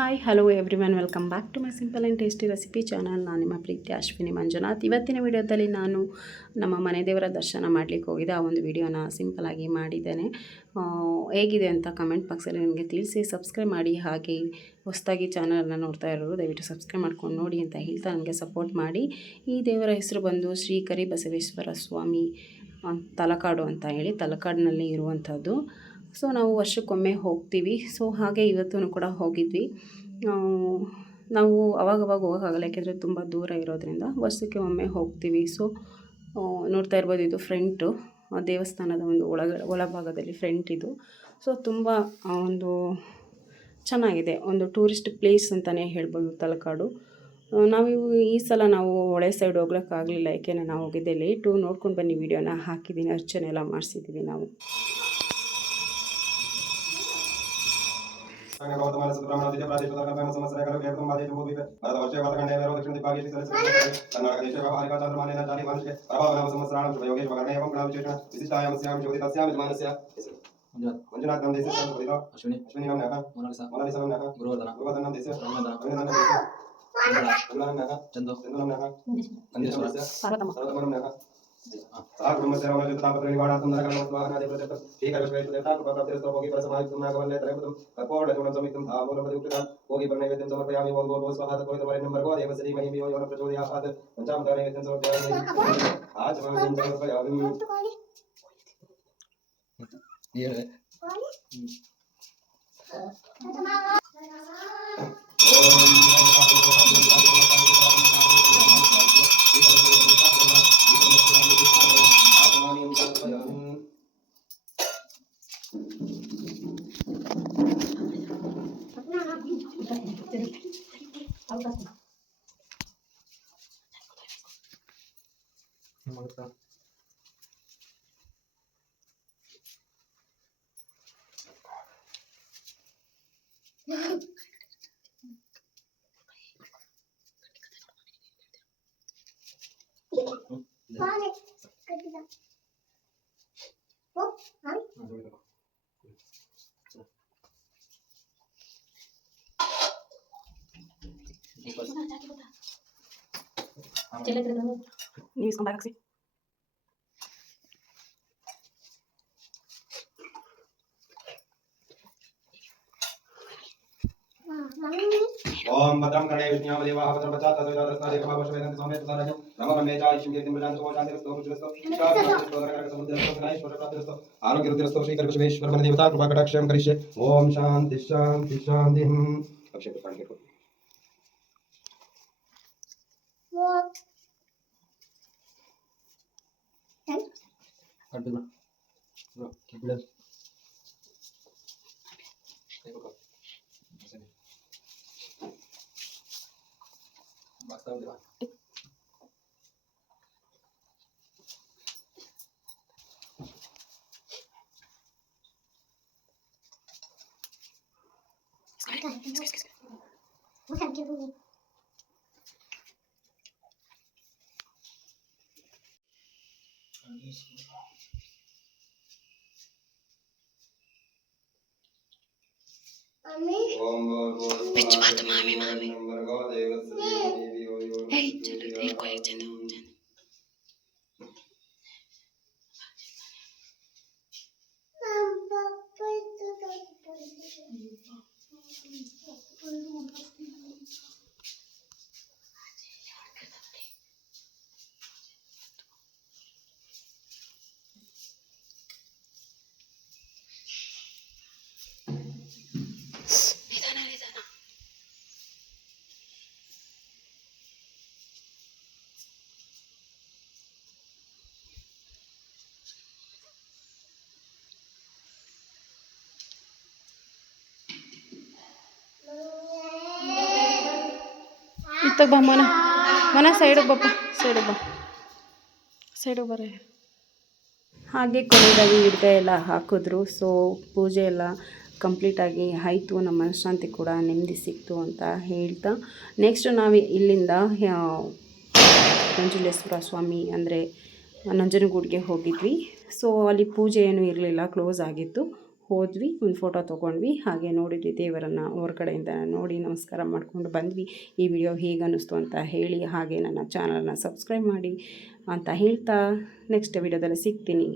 Hi hello everyone, welcome back to my simple and tasty recipe channel. ನಾನು ನಿಮ್ಮ ಪ್ರೀತಿ ಅಶ್ವಿನಿ ಮಂಜುನಾಥ್. ಇವತ್ತಿನ ವಿಡಿಯೋದಲ್ಲಿ ನಾನು ನಮ್ಮ ಮನೆ ದೇವರ ದರ್ಶನ ಮಾಡಲಿಕ್ಕೆ ಹೋಗಿದ್ದೆ. ಆ ಒಂದು ವಿಡಿಯೋನ ಸಿಂಪಲಾಗಿ ಮಾಡಿದ್ದೇನೆ. ಹೇಗಿದೆ ಅಂತ ಕಮೆಂಟ್ ಬಾಕ್ಸಲ್ಲಿ ನನಗೆ ತಿಳಿಸಿ. ಸಬ್ಸ್ಕ್ರೈಬ್ ಮಾಡಿ, ಹಾಗೆ ಹೊಸದಾಗಿ ಚಾನಲನ್ನು ನೋಡ್ತಾ ಇರೋರು ದಯವಿಟ್ಟು ಸಬ್ಸ್ಕ್ರೈಬ್ ಮಾಡ್ಕೊಂಡು ನೋಡಿ ಅಂತ ಹೇಳ್ತಾ ನನಗೆ ಸಪೋರ್ಟ್ ಮಾಡಿ. ಈ ದೇವರ ಹೆಸರು ಬಂದು ಶ್ರೀ ಕರಿಬಸವೇಶ್ವರ ಸ್ವಾಮಿ ತಲಕಾಡು ಅಂತ ಹೇಳಿ, ತಲಕಾಡಿನಲ್ಲಿ ಇರುವಂಥದ್ದು. ಸೊ ನಾವು ವರ್ಷಕ್ಕೊಮ್ಮೆ ಹೋಗ್ತೀವಿ. ಸೊ ಹಾಗೆ ಇವತ್ತೂ ಕೂಡ ಹೋಗಿದ್ವಿ. ನಾವು ಅವಾಗವಾಗ ಹೋಗೋಕ್ಕಾಗಲ್ಲ, ಯಾಕೆಂದರೆ ತುಂಬ ದೂರ ಇರೋದ್ರಿಂದ ವರ್ಷಕ್ಕೆ ಒಮ್ಮೆ ಹೋಗ್ತೀವಿ. ಸೊ ನೋಡ್ತಾ ಇರ್ಬೋದು, ಇದು ಫ್ರಂಟು ದೇವಸ್ಥಾನದ ಒಂದು ಒಳಭಾಗದಲ್ಲಿ ಫ್ರಂಟ್ ಇದು. ಸೊ ತುಂಬ ಒಂದು ಚೆನ್ನಾಗಿದೆ, ಒಂದು ಟೂರಿಸ್ಟ್ ಪ್ಲೇಸ್ ಅಂತಲೇ ಹೇಳ್ಬೋದು ತಲಕಾಡು. ನಾವು ಈ ಸಲ ನಾವು ಹೊಳೆ ಸೈಡ್ ಹೋಗ್ಲಿಕ್ಕಾಗಲಿಲ್ಲ, ಯಾಕೆಂದರೆ ನಾವು ಹೋಗಿದ್ದೆ ಲೇಟು. ನೋಡ್ಕೊಂಡು ಬನ್ನಿ, ವಿಡಿಯೋನ ಹಾಕಿದ್ದೀನಿ, ಅರ್ಚನೆ ಎಲ್ಲ ಮಾಡಿಸಿದ್ದೀವಿ ನಾವು. ಮಂಜುನಾಥ್ ನಮ್ಮ ದೇಶ ಅಶ್ವಿನಿ ನಮ್ಮ ಮೊನಾಲಿಸಾ ನಮ್ಮ ಗುರುವರ್ಧನ ನಮ್ಮ ದೇಶ ಚಂದು ನಮ್ಮ ನಂದೀಶ್ವರ ಸರ್ವತಮ ನಮ್ಮ ನೀವು ಇಸ್ಕೊಂಡಾಗ್ಸಿ. ओम भद्रं कर्णे विष्णुयाम देवाः भद्रं पश्चात् तद्विदादस्नादि कमावशवेदन्ति सौम्येत साराज्यं रमरमे चायुष्यं कीर्तिं प्रजान्तु शान्तिरस्तु पुरुषरस्तु शान्तिरस्तु आरोग्यरुद्रस्तु श्री करिबसवेश्वर मन देवता कृपा कटाक्षं करिष्ये. ओम शांति शांति शांति. अक्षय पुष्पाणि के continue bro keep it Bitch, what mommy? Hey, चलो एक को एक चलो. ಇತ್ತ ಬಾ ಮನ ಸೈಡಿಗೆ ಬಪ್ಪ, ಸೈಡಿಗೆ ಬರ್ರಿ. ಹಾಗೆ ಕೊನೆಯದಾಗಿ ಹಿಡ್ಗೆ ಎಲ್ಲ ಹಾಕಿದ್ರು. ಸೊ ಪೂಜೆ ಎಲ್ಲ ಕಂಪ್ಲೀಟಾಗಿ ಆಯಿತು. ನಮ್ಮ ಮನಃಶಾಂತಿ ಕೂಡ ನೆಮ್ಮದಿ ಸಿಕ್ತು ಅಂತ ಹೇಳ್ತಾ, ನೆಕ್ಸ್ಟ್ ನಾವು ಇಲ್ಲಿಂದ ನಂಜುಂಡೇಶ್ವರ ಸ್ವಾಮಿ ಅಂದರೆ ನಂಜನಗೂಡಿಗೆ ಹೋಗಿದ್ವಿ. ಸೊ ಅಲ್ಲಿ ಪೂಜೆ ಏನೂ ಇರಲಿಲ್ಲ, ಕ್ಲೋಸ್ ಆಗಿತ್ತು. ಹೋದ್ವಿ, ಒಂದು ಫೋಟೋ ತೊಗೊಂಡ್ವಿ, ಹಾಗೆ ನೋಡಿದ್ವಿ ದೇವರನ್ನು ಹೊರಗಡೆಯಿಂದ ನೋಡಿ ನಮಸ್ಕಾರ ಮಾಡಿಕೊಂಡು ಬಂದ್ವಿ. ಈ ವಿಡಿಯೋ ಹೇಗೆ ಅನ್ನಿಸ್ತು ಅಂತ ಹೇಳಿ, ಹಾಗೆ ನನ್ನ ಚಾನಲ್ನ ಸಬ್ಸ್ಕ್ರೈಬ್ ಮಾಡಿ ಅಂತ ಹೇಳ್ತಾ ನೆಕ್ಸ್ಟ್ ವಿಡಿಯೋದಲ್ಲಿ ಸಿಗ್ತೀನಿ.